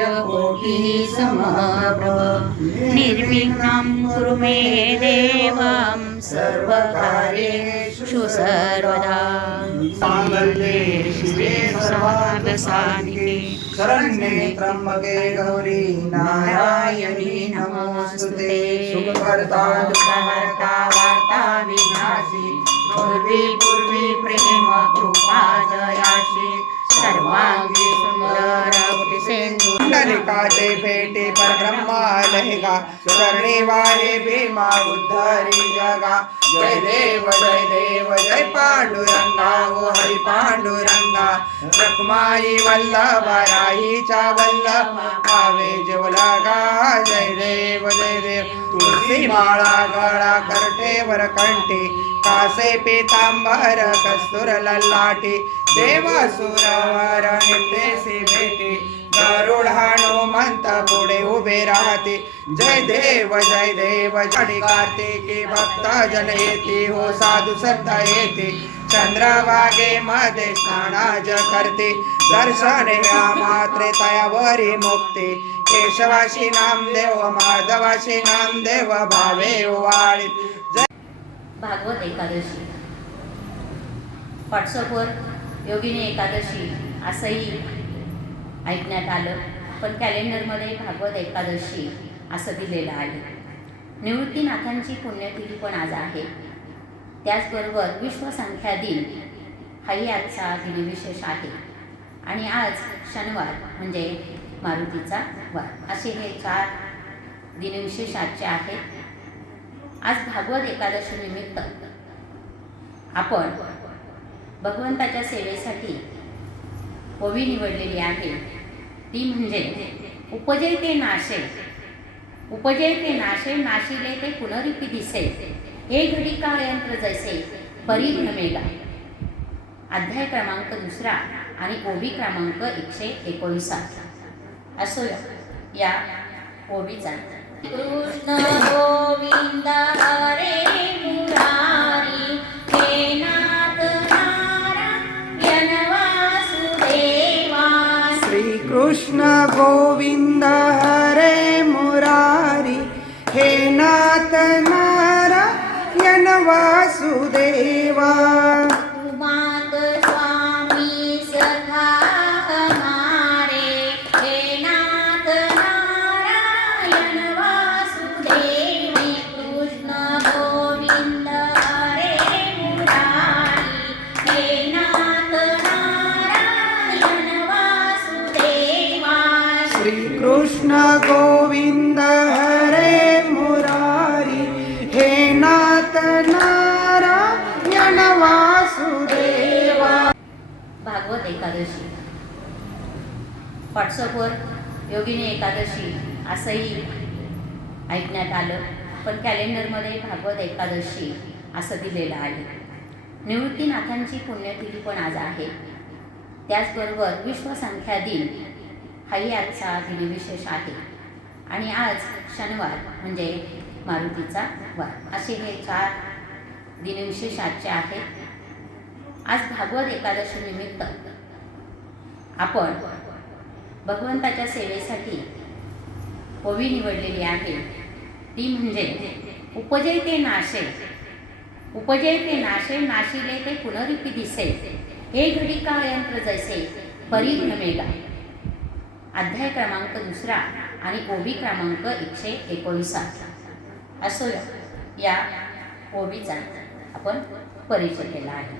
सूर्यकोटिः समप्रभ निर्विघ्नं कुरु मे देवं सर्वकार्येषु सर्वदा मांगल्ये शिवे सर्वार्थसाधिके शरण्ये त्र्यंबके गौरी नारायणी नमोस्तुते सुखकर्ता दुःखहर्ता वार्ता विनाशी पूर्वी पूर्वी प्रेम कृपा जयाशी सर्वांगी सुंदर कुटिसेंदू पुंडलिकाचे भेटे परब्रह्मा लहिगा चरणी वारे भीमा उद्धरी जगा जय देव जय पांडुरंगा ओ हरी पांडुरंगा रखमाई वल्लभा राईच्या वल्लभ पावे जेवलागा जय देव तुळसी माळा गळा करठेवर कंठी कासे पीतांबर कस्तुर ललाटी देवासुरवर नित्येसी भेटी गरुड हनुमंत पुढे उभे राहते जय देव जडी कार्तिकी भक्त जन येते हो साधू संत येते चंद्रभागे मध्ये स्नानाज करते दर्शन या मात्रे तयावरी मुक्ती केशवाशी नामदेव माधवाशी नामदेव भावे वाळी. भागवत एकादशी व्हॉट्सअपवर योगिनी एकादशी असंही ऐकण्यात आलं, पण कॅलेंडरमध्ये भागवत एकादशी असं दिलेलं आहे. निवृत्तीनाथांची पुण्यतिथी पण आज आहे. त्याचबरोबर विश्वसंख्या दिन हाही आजचा दिनविशेष आहे. आणि आज शनिवार म्हणजे मारुतीचा वार असे हे 4 दिनविशेष आजचे आहेत. आज भागवत एकादशी निमित्त आपण भगवंताच्या सेवेसाठी ओवी निवडलेली आहे. ती म्हणजे उपजे ते नाशे नाशिले ते पुनरिपी दिसे हे घडी काळ यंत्र जैसे परिभ्रमेगा. अध्याय क्रमांक 2 आणि ओवी क्रमांक 119 असो या ओवीचा. कृष्ण गोविंद हरे मुरारी हे नाथ नारायण वासुदेवा. श्री कृष्ण गोविंद हरे मुरारी हे नाथ नारायण वासुदेवा. तुमात स्वामी सखा हमारे हे नाथ नारायण वासुदेवी. कृष्ण गोविंद हरे मुरारी हे नाथ नारायण वासुदेवा. श्री कृष्ण गोविंद हरे मुरारी हे नाथ नारायण वासुदेवा. भागवत एकादशी व्हॉट्सअपवर योगिनी एकादशी असंही ऐकण्यात आलं, पण कॅलेंडरमध्ये भागवत एकादशी असं दिलेलं आहे. निवृत्तीनाथांची पुण्यतिथी पण आज आहे. त्याचबरोबर विश्वसंख्या दिन हाही आजचा दिनविशेष आहे. आणि आज शनिवार म्हणजे मारुतीचा वार असे हे 4 दिनविशेष आजचे आहेत. आज भागवत एकादशी निमित्त आपण भगवंताच्या सेवेसाठी ओवी निवडलेली आहे. ती म्हणजे उपजे ते नाशे नाशिले ते पुनरिपी दिसे हे घडी काळ यंत्र जैसे परिभ्रमेगा. अध्याय क्रमांक 2 आणि ओवी क्रमांक 119 असो या ओवीचा आपण परिचय केला आहे.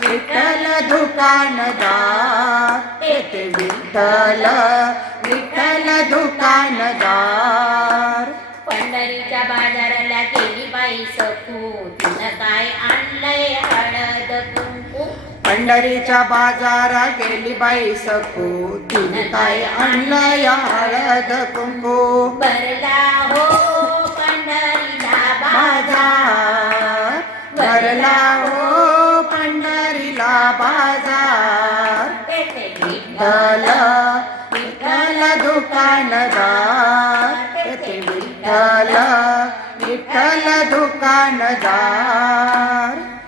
विठ्ठल दुकानदार येथे विठ्ठल दुकानदार. पंढरीच्या बाजाराला गेली बाई सकू तिनं काय आणलंय हळद कुंकू. पंढरीच्या बाजारा गेली बाई सकू तिने काय आणलंय हळद कुंकू. भरला हो पंढरीला बाजार भरला हो पंढरीला बाजार. तेथे विठ्ठल दुकानदार येथे विठ्ठल दुकानदार.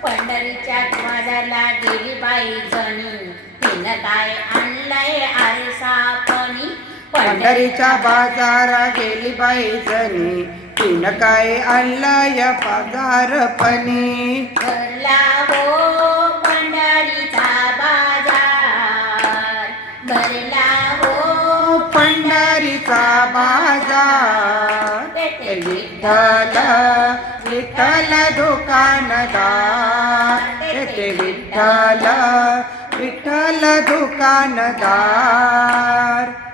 पंढरीच्या बाजारला गेली बाई जणी तिनं काय काय आणलंय आरसापणी पंढरीच्या बाजारा गेली बाई जणी तिनं काय आणलंय पगारपणी भरला हो पंढरीचा बाजार भरला हो पंढरीचा बाजार तेथे विठ्ठल विठ्ठल दुकानदार तेथे विठ्ठल विठ्ठल दुकानदार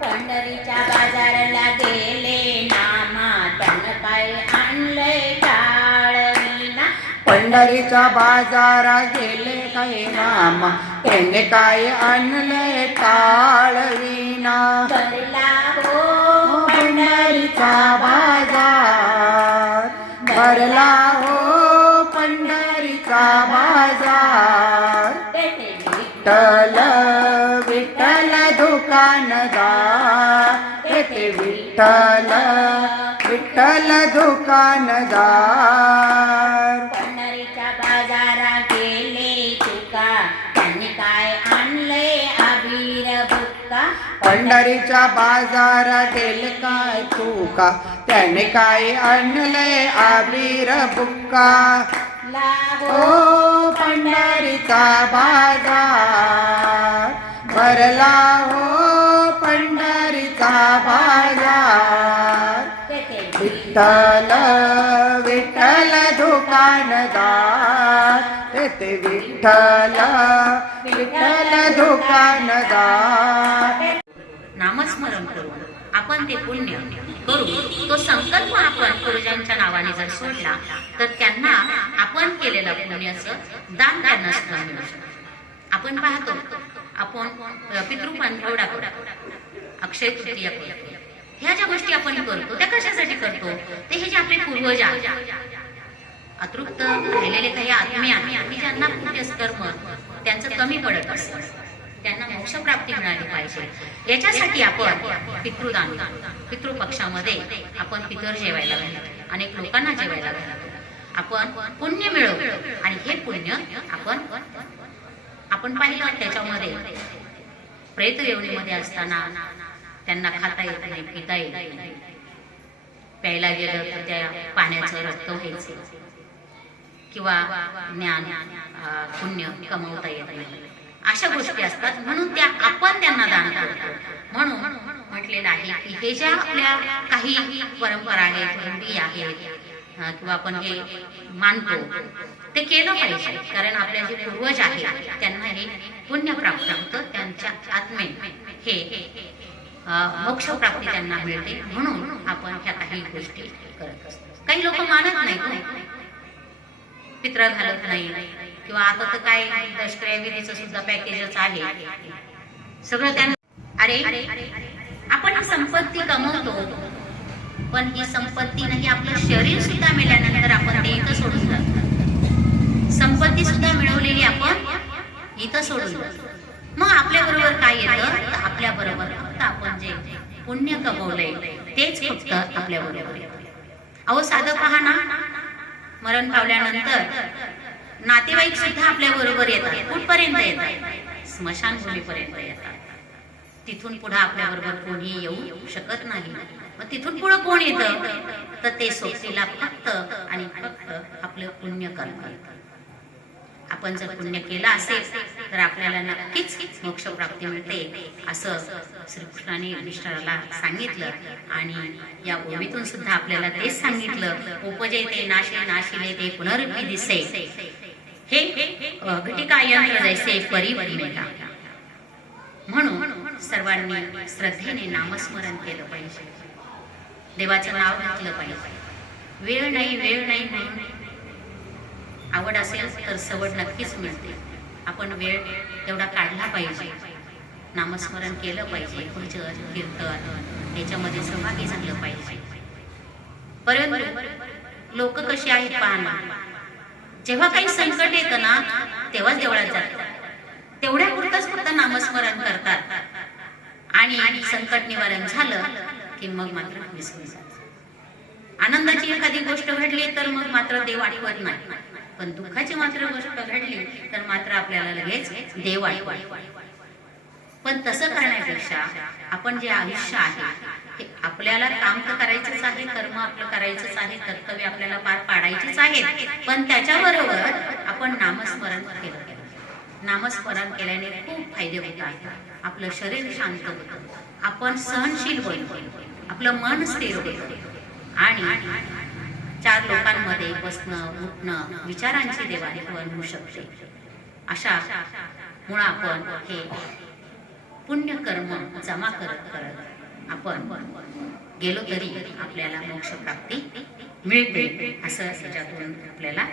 पंढरीच्या बाजाराला गेले नामा त्यानं काय आणलंय टाळविना पंढरीच्या बाजारा गेले काय रामा त्याने काय आणले टाळविना भरला हो पंढरीचा बाजार भरला हो पंढरीचा बाजार तेथे विठ्ठल विठ्ठल दुकानदार तेथे विठ्ठल विठ्ठल दुकानदार पंढरीच्या बाजारा गेले तुका त्यांनी काय आणले अबीर बुक्का पंढरीच्या बाजारा गेले काय तुका त्याने काय आणले आबीर बुक्का लाहो ओ पंढरीचा बाजार भरला हो पंढरीचा बाजार तेथे विठ्ठल विठ्ठल दुकानदार तेथे विठ्ठल विठ्ठल दुकानदार नामस्मरण करू आपण ते पुण्य करू तो संकल्प आपण पूर्वजांच्या नावाने जर सोडला तर त्यांना आपण केलेलं पुण्याचं दान त्यांना सुद्धा मिळू शकतं. आपण पाहतो आपण पितृपंधरवडा करतो अक्षय तृतीया करतो ह्या ज्या गोष्टी आपण करतो त्या कशासाठी करतो ते हे जे आपले पूर्वज आहेत अतृप्त राहिलेले काही आत्मे आहेत की ज्यांना पुण्यकर्म त्यांचं कमी पडत असतं त्यांना मोक्षप्राप्ती मिळाली पाहिजे याच्यासाठी आपण पितृदान पितृपक्षामध्ये आपण पितर जेवायला घालतो अनेक लोकांना जेवायला घालतो आपण पुण्य मिळवतो आणि हे पुण्य आपण पाहिलं त्याच्यामध्ये प्रेत योनीमध्ये असताना त्यांना खाता येत नाही पिता येत नाही प्यायला गेलं तर त्या पाण्याचं रक्त व्हायचं किंवा ज्ञान पुण्य कमवता येत नाही अशा गोष्टी असतात म्हणून त्या आपण त्यांना दान करतो म्हणून म्हटलेलं आहे की हे ज्या आपल्या काही परंपरा आहेत रूढी आहेत किंवा आपण हे मानतो ते केलं पाहिजे कारण आपल्या जे पूर्वज आहेत त्यांना हे पुण्य प्राप्त होतं त्यांच्या आत्मेत हे मोक्षप्राप्ती त्यांना मिळते म्हणून आपण ह्या काही गोष्टी करत असतो. काही लोक मानत नाही पित्र घालत नाही किंवा आता तर काय दशक्रियाविधीचं सुद्धा पॅकेजच आहे सगळं त्यांना अरे आपण ही संपत्ती कमवतो पण ही संपत्ती नाही आपलं शरीर सुद्धा मेल्यानंतर आपण ते इथं सोडून जातो संपत्ती सुद्धा मिळवलेली आपण इथं सोडून जातो मग आपल्या बरोबर काय येतं तर आपल्या बरोबर फक्त आपण जे पुण्य कमवलंय तेच फक्त आपल्या बरोबर येतं. अहो साधं पहा ना मरण पावल्यानंतर नातेवाईक सुद्धा आपल्या बरोबर येतात कुठपर्यंत येतात स्मशानभूमीपर्यंत येतात तिथून पुढे आपल्या बरोबर कोणी येऊ शकत नाही मग तिथून पुढे कोण येतं तर ते सोबतीला फक्त आणि फक्त आपलं पुण्य करतात आपण जर पुण्य केलं असेल तर आपल्याला नक्कीच मोक्षप्राप्ती मिळते असं श्रीकृष्णाने युधिष्ठिराला सांगितलं आणि या ओवीतून सुद्धा आपल्याला तेच सांगितलं उपजयते नाशे नाशिले ते पुनरुक्ती दिसे हे घटिका यंत्र जैसे परिवरिमेगा म्हणून सर्वांनी श्रद्धेने नामस्मरण केलं पाहिजे देवाचं नाव घेतलं पाहिजे वेळ नाही म्हणून आवड असेल तर सवड नक्कीच मिळते आपण वेळ तेवढा काढला पाहिजे नामस्मरण केलं पाहिजे भजन कीर्तन याच्यामध्ये सहभागी झालं पाहिजे परंतु लोक कशी आहेत पाहणं जेव्हा काही संकट येतं ना तेव्हाच देवळात जातात तेवढ्या पुरतच फक्त नामस्मरण करतात आणि संकट निवारण झालं की मग मात्र विसरून जातात आनंदाची एखादी गोष्ट घडली तर मग मात्र देव आठवत नाही पण दुःखाची मात्र गोष्ट घडली तर मात्र आपल्याला लगेच देव आठवत पण तसं करण्यापेक्षा आपण जे आयुष्य आहे हे आपल्याला काम तर करायचंच आहे, कर्म आपलं करायचंच आहे, कर्तव्य आपल्याला पार पाडायचीच आहेत, पण त्याच्याबरोबर आपण नामस्मरण केलं. नामस्मरण केल्याने खूप फायदे होतात. आपलं शरीर शांत होतं, आपण सहनशील होतो, आपलं मन स्थिर होतं आणि चार लोकांमध्ये बसणं उठणं विचारांची देवाणघेवाण होऊ शकते. अशा मुळे आपण हे पुण्य कर्म जमा करत करत आपण गेलो तरी आपल्याला मोक्ष प्राप्ती मिळते असं याच्यातून आपल्याला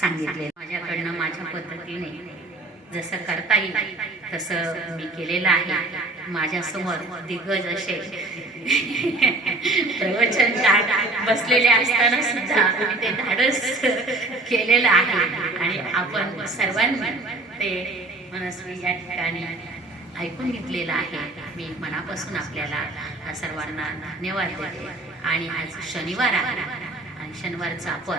सांगितले. माझ्याकडनं माझ्या पद्धतीने जसं करता येईल तसं मी केलेलं आहे. माझ्यासमोर दिग्गज असे प्रवचनकार बसलेले असताना सुद्धा मी ते धाडस केलेलं आहे आणि आपण सर्वांनी ते मनस्वी या ठिकाणी ऐकून घेतलेलं आहे. मी मनापासून आपल्याला सर्वांना धन्यवाद देते. आणि आज शनिवार आहे आणि शनिवारचं आपण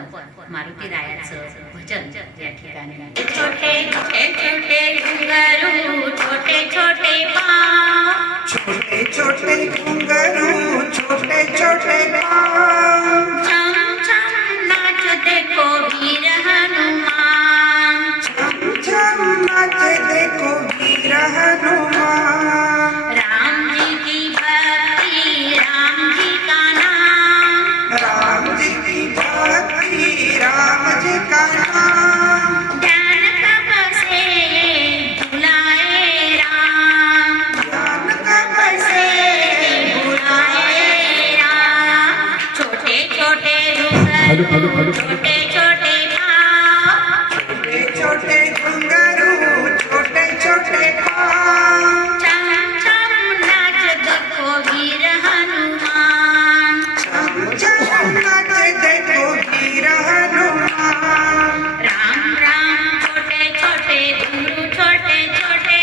मारुती रायाचं भजन या ठिकाणी छोटे छोटे छोटे घुंगरू छोटे छोटे पाव छोटे छोटे घुंगरू छोटे छोटे पाव छम छम नाच देखो वीर हनुमान छम छम नाचे देखो वीर हनुमान राम जी की भक्ति राम जी का नाम राम जी की भक्ति राम जी का नाम ज्ञान कब से भुलाए राम ज्ञान कब से भुलाए राम छोटे छोटे घुंघरू छोटे छोटे पाँव छोटे छोटे घुंगरू छोटे छोटे पाव छम छम नाच देखो वीर हनुमान छम छम नाचे देखो वीर हनुमान राम राम छोटे छोटे घुंघरू छोटे छोटे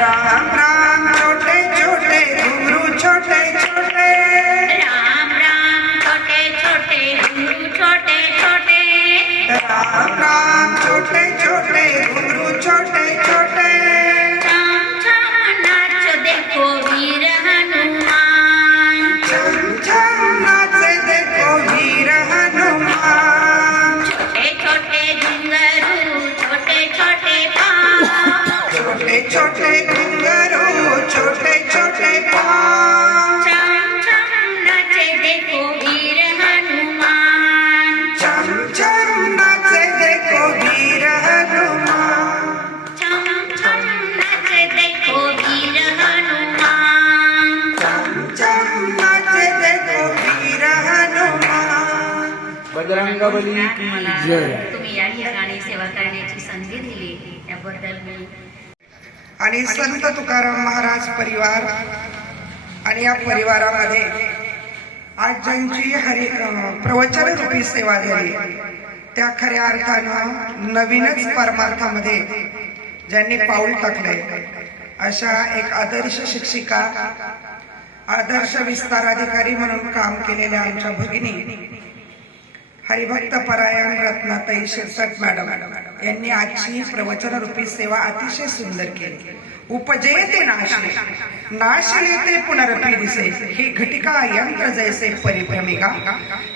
राम राम छोटे छोटे घुंगरू छोटे छोटे राम राम छोटे छोटे घुंघरू छोटे छोटे राम राम छोटे छोटे घुंगरू छोटे छोटे छम छम नाच देखो वीर हनुमान छम छम नाचे देखो वीर हनुमान छोटे छोटे घुंघरू छोटे छोटे पाँव छोटे छोटे घुंगरू छोटे छोटे पाव छम छम नाचे देखो वीर हनुमान छम छम नाचे देखो वीर हनुमान छम छम नाचे देखो वीर हनुमान छम छम नाचे देखो वीर हनुमान बजरंगबली की जय. तुम्ही या ठिकाणी सेवा करण्याची संधी दिली त्याबद्दल मी आणि संत तुकाराम महाराज परिवार आणि या परिवारामध्ये आज ज्यांची प्रवचन रूपी सेवा झाली त्या खऱ्या अर्थानं नवीनच परमार्थामध्ये ज्यांनी पाऊल टाकले अशा एक आदर्श शिक्षिका आदर्श विस्तार अधिकारी म्हणून काम केलेल्या आमच्या भगिनी हरिभक्त परायण रत्नाताई शिरसाट मॅडम यांनी आजची प्रवचन रूपी सेवा अतिशय सुंदर केली. उपजयते नाशले नाशले ते पुनरपी दिसे ही घटिका यंत्र जैसे परिभ्रमिका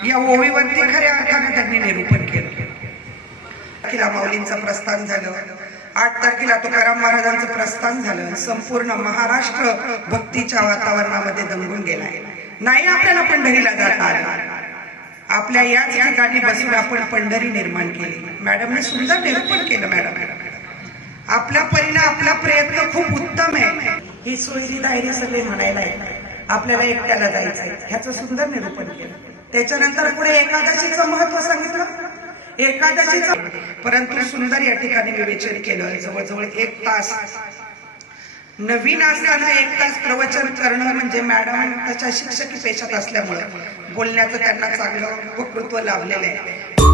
या ओवीवरती खऱ्या अर्थाने त्यांनी निरूपण केलं. तारखेला माऊलींचं प्रस्थान झालं. 8 तारखेला तुकाराम महाराजांचं प्रस्थान झालं. संपूर्ण महाराष्ट्र भक्तीच्या वातावरणामध्ये दंगून गेलाय. नाही आपल्याला पंढरीला जाता आलं. आपल्या याच ठिकाणी बसून आपण पंढरी निर्माण केली. मॅडमने सुंदर निरूपण केलं. मॅडम आपल्या परीने आपला प्रयत्न खूप उत्तम आहे. ही सोयरी दायरी सगळे म्हणायला आहे आपल्याला एकट्याला जायचंय ह्याचं सुंदर निरूपण केलं. त्याच्यानंतर पुढे एकादशीचं महत्व सांगितलं. एकादशीचं परंतु सुंदर या ठिकाणी विवेचन केलं. जवळजवळ 1 तास नवीन असताना 1 तास प्रवचन करणं म्हणजे मॅडम त्याच्या शिक्षकी पेशात असल्यामुळे बोलण्याचं त्यांना चांगलं वक्तृत्व लाभलेलं आहे.